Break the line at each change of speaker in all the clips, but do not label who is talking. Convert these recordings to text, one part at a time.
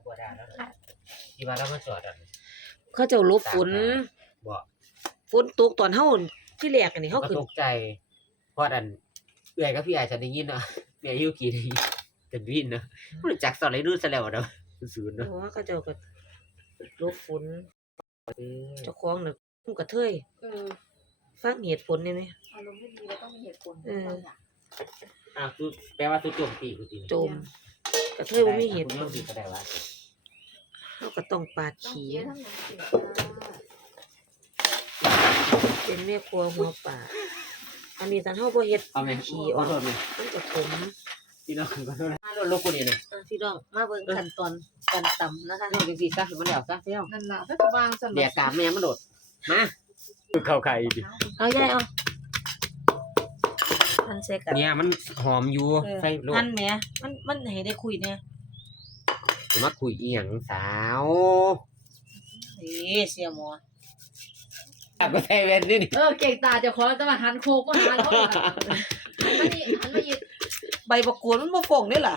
บัวดาแล้วที่ว่าเรามาจอด
เขาเจ้าลบฝน
บ่
ฝนตกตอนเฮาที่แรกอันนี้เฮาขึ้น
ตกใจเพราะเอื้อยกับพี่อาจจะได้ยินเนาะแม่อยู่กี่ได้ยินกันวินเนาะบ่รู้จักสอนอะไรรู้ซะแล้วเนาะศูนย์เนาะ
เพราะว่าเขาเจ้าก็ลบฝนเจ้าของน่ะกระเทยฟังเหตุผลได้มั้ย
อารมณ์ไม่ดีแล้วต้องมีเหตุผล
คือแปลว่าตัวโจมตีกูติ
โจมกระเทยบ่มีเหตุผล
ก็ได้ว่า
เฮาก็ต้องปาดขี้เป็นแม่ครัวหัวป่าอันนี้ถ้าเฮาบ่เฮ็ดขี้ออกมันจะขม
พี่น้องขอโทษนะรถกูนี่นะ
พี่น้องมาเบิ่งขั้นตอนการตำนะคะ
จังซี่ซะมันแล้วซะเที่ยว
นั่นล่ะก็วางซั่น
แดกกามแม่มันโดดมาเข้าไข่ดิ
เอายายเอาหั่นใส่กัน
เนี่ยมันหอมอยู่ใส่โล
หั่นแหมมันให้ได้คุยเนี่ย
สิมาคุยอีหยังสาว
เสียหมอ
ก็ใส่แว่นนี่
เก่งตาเจ้าของแต่ว่าหันโคกบ่หันเขาล่ะหันมาอีก
ใบบักกรูดมันบ่ฟ้องเด้ล่ะ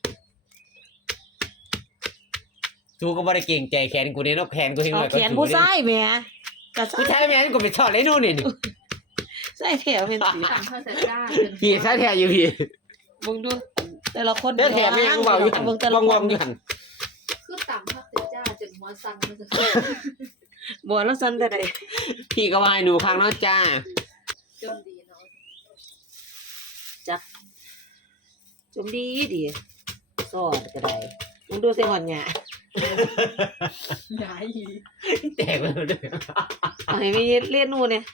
กูก็บ่ได้เก่งใจแขนกูนี่เนาะแขนกูเฮงหน่อยก็
แขนผู้ชายแหม
ก็ผู้ชายแม่นกูไปชอดเลยนู่นนี่
ใส่แถวเป็นสี
พี่ใส่แถวอยู่พี่
มึงดูแต่ละคน
แถวแม่งเว้าอยู่วงๆอยู่หั่น
คือต่ำพักเสจ้าจนหัวสั่นมันจะ
บ่แล้วสั่นแต่ใด
พี่ก็ว่าให้หนูพังเนาะจ้า
จมดีเนาะ
จักจมดีซอดก็ได้มึงดูสิหอนหยา
หยาอี
แตกไปเลย
ให้มีเล่นนู่นเนี่ย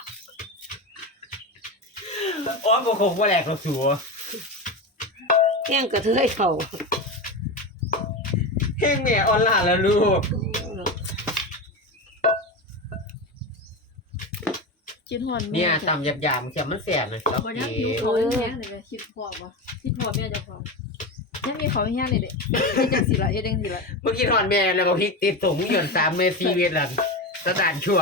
อ๋อบ่คงบ่แหลกเขาสัว
แห้งกระเทยเขา
แห้งแม่ออนล่าแล้วลูก
คิดฮอน
เนี่ยตำหยาบๆมันแซ่บเลย
ครับบ่ยังอยู่เขาแห้งเลยคิดพอบ่คิดพอแม่จะพอยังมีเขาแห้งเลยเด้เฮ็ดจังซี่ล่ะเฮ็ดจังซี่ล่ะ
เมื่อกี้ทอนแม่แล้วบ่พริกติดถุงอยู่3เมตร4เมตรล่ะสถานชั่ว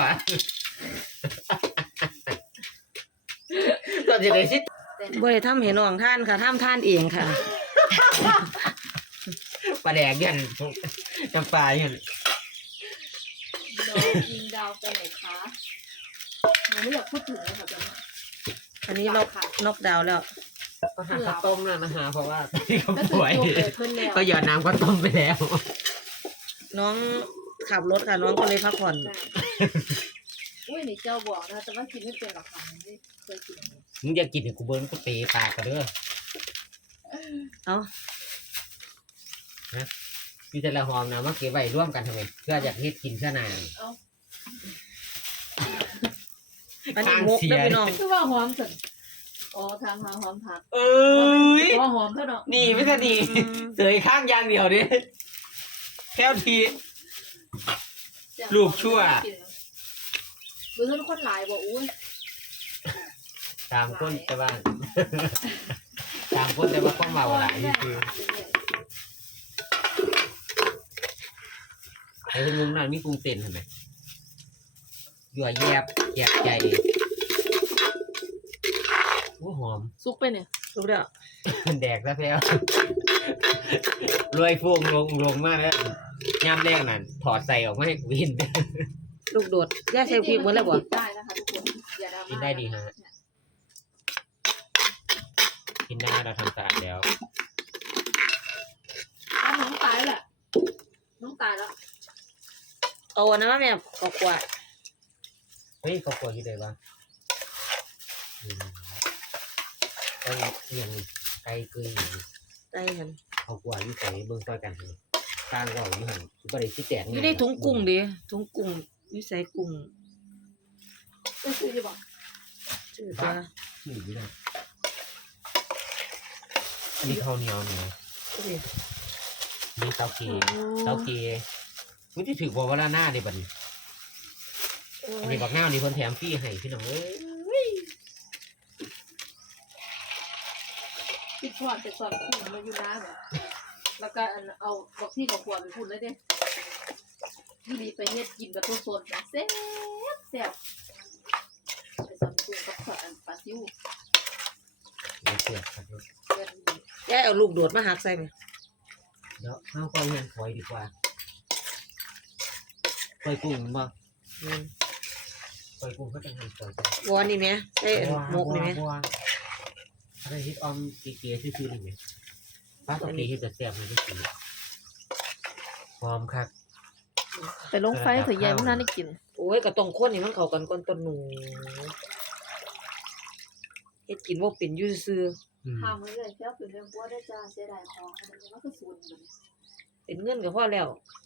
ตอนสิได้สิ
บ่ได้ทำให้น้องทานค่ะทำทานเองค่ะ
ปลาแดกยันจำปลายัน
ยิงดาวไปไหนคะหนูไม่อยากพูดถึงเลยค่ะตอนนี้
อันนี้นกดาวแล้ว
ก็หาข้าวต้มแล้วนะฮะเพราะว่าเขาป่วยก็หยอดน้ำข้าวต้มไปแล้ว
น้องขับรถค่ะน้องก็เลยพักผ่อน
อุ้ยนี่เจ้าบอกนะแต่ว่ากินไม่เป็นหรอกค่ะไม่เคยกิน
มึงอยากกินกูเบิ้ลกูเตะปากกันเด้อ
เอา
พี่จะละหอมนะมาเก็บไว้ร่วมกันทำไมเพื่ออยากเฮ็ดกินเพื่อนาน
อันนี้มุกได้พี่น้อง
คือว่าหอมสุดอ๋อทางหอมผักหอมเท่านั้น
นี่ไม่ใช่ดีเสยข้างยางเดียวดิแค่ทีลูกชั่ว
หรือคนหลายบอกอุ้ย
ตามคนแต่ว่าตามคนแต่ว่าความเมาหลายนี่คือไอ้ลุงนั่นมีกุ้งเต้นเห็นไหมยั่วแยบใจโอ้หอม
ซุกไปเนี่ย
ซุกเด้อ
แดกแล้วแพ้วรวยฟูงลงมากแล้วย่ำแรกนั่นถอดใส่ออกมาให้วิน
ลูกโดดแยกใส่พริกหมดแล้วบ่
ได้นะคะทุกคน
กินได้ดีฮะกินได้เราทำสะอาดแล้ว
น้องตายแหละน้องตายแล้ว
เอาอันนั้นมาแม่ก็กว่า
เฮ้ยเขากลัวที่ไหนบ้างก็ยังไกลเกิน
ไกลกัน
เขากลัวที่ใส่เบื้องต้นกันสร้างว่าอยู่หันคือประเดี๋ยวที่แตก
ไม่ได้ถุงกุ้งดิถุงกุ้งวิสัยกุ้ง
ซื้อจะบอก
ซื้อจ้า
ไม่ได้อันนี้ข้าวเหนียวเนี่ยมีเต้าเกี๊ยวไม่ได้ถือบอกว่าหน้าในบัดนี้อันนี้บอกหน้านี่คนแถมฟรีให้พี่น้อง
คิดพอดแต่สอนพูดมาอยู่น้าแบบแล้วก็เอาบอกที่กับขวดไปพูดเลยเด้ยี่ดีไปเฮ็ดกินกับตัวสดนะแซ่บไปสอนพูดกับขวดปลาซิว
เสียบครับ
แย่เอาลูกโดดมาหักใส่ไหม
เดี๋ยวเอาก้อยเฮียนฝอยดีกว่าก้อยกุ้งบ่
อืม
ก้อยกุ้งเขาจะหั่นฝอย
วอนนี่ไหมใช่หมกนี่ไหม
บัวอะไรฮิตออมตีเกียร์ชื่อๆนี่ไหมป้าตะกี้เฮ็ดจะแซ่บเลยที่สุดหอมคัก
ไปลงไฟเถอะยายมันน่าได้กิน
โอ้ยก็ต้องคนนี่มันเข้ากันก่อนต้นหนูเฮ็ดกินบ่เป็นอยู่ซื่อ
ทางมันเลยเจ้าเป็นเรื่องบัวได้จ้าเสียดายของอันนี้มันก็สูญเลย
เป็นเงินก็พอแล้ว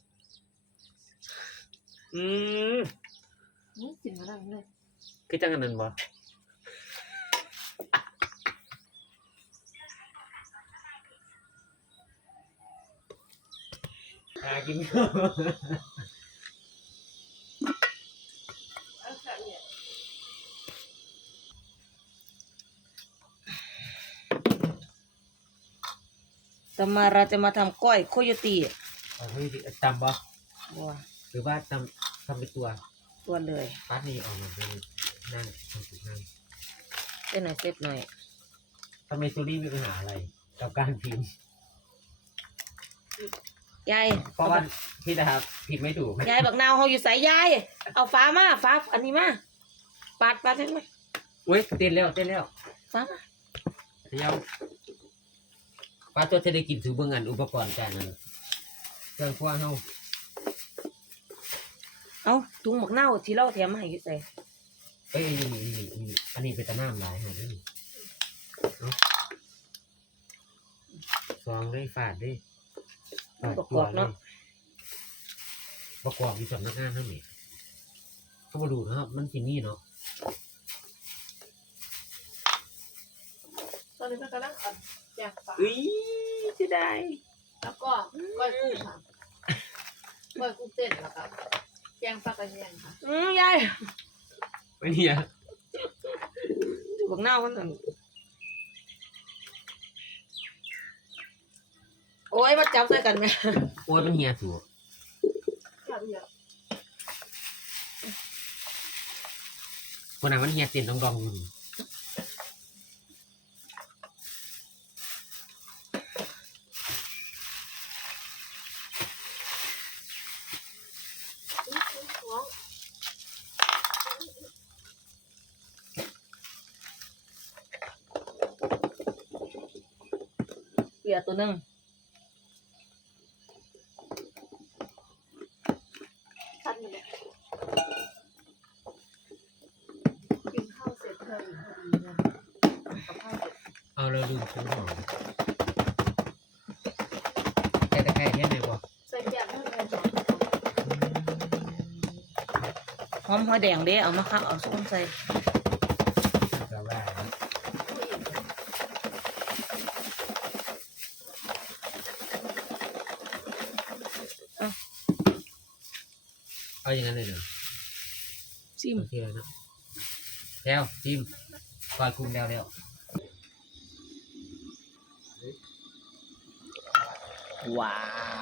อืม
กินมาได้เลย
คือจังอันนั้นบ่กินข้าว
ต่อมาเราจะมาทำก้อยโคโยตี
เอาให้ดิตำบ่
บัว
หรือว่าทำเป็นตัว
ตัวเลย
ป้านี่ออกมาเป็นนั่นทำถูกนั่น
เส้นหน่อยเซฟหน่อย
ทำไมซูรี่มีปัญหาอะไรกับการพิมพ์
ยาย
เพราะว่าพี่นะครับผิดไม่ถูก
ยายบักนาวเฮาอยู่ไสยายเอาฟ้ามาฟ้าอันนี้มาปาดเห็นไหม
อุ้ยเต้นแล้ว
ฟ้ามา
เดี๋ยวป้าตัวจะได้กินถือเบื้องอันอุปกรณ์การนั้นเครื่องครัวเฮา
เอาถุงบักนาวที่เราแถมมาให้อยู่ไส
เอ้ยนี่อันนี้เป็นตะน้ำลายฮะนี่เอาซองได้ฝาดได้ฝาดตัวเลยประกอบมีสำนักงานเท่านี้เขามาดูนะครับมันสินี่เนาะ
ตอนนี้มันกำลังอัดแจกปลา
อุ้ยจะได้
แล้วก็ก้อยกุ้งค่ะก้อยกุ้งเต้นแล้วก็แกงปลากระเทียมค่ะ
ยาย
ไม่เนี่ย
บักนาวมันนั่นโอ้ยมาจับใส่กันไหม
โอ้ยมันเหียสู
ค่ะพี่อ่ะ
คนนั้นมันเหียเต้นดองๆอยู่
น้อง
เกลือตัวหนึง
ชัดอยู่เนี่ยกินข้าวเสร็จเธออยู่พอดีนะกับข้าวเสร็จ
เอาเราลืมซื้อหอมแต่ตะไคร้เนี่ยไหนบ่
ใส่แกงให้เลยจ้ะ
หอมหอยแดงเด้เอามาคักเอาส้มใส่
กะว่า เอาอย่างนั้นเลยเหรอ
ซิม
โอเคแล้วนะแล้วจิ้มก่อนคุมแล้ว
ว้าว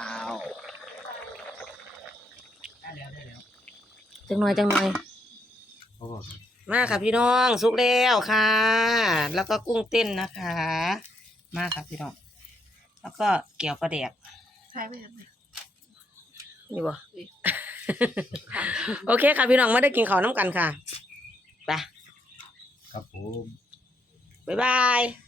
ได้แล้ว
จังหน่อย
โอ้
มาค่ะพี่น้องสุกแล้วค่ะ แล้วก็กุ้งเต้นนะคะ มาค่ะพี่น้อง แล้วก็เกี่ยวปลาแดก
ใช่ไหมครับ
นี่บ่ โอเคค่ะพี่น้องไม่ได้กินข้าวน้ำกันค่ะไป
ครับผม
บ๊ายบาย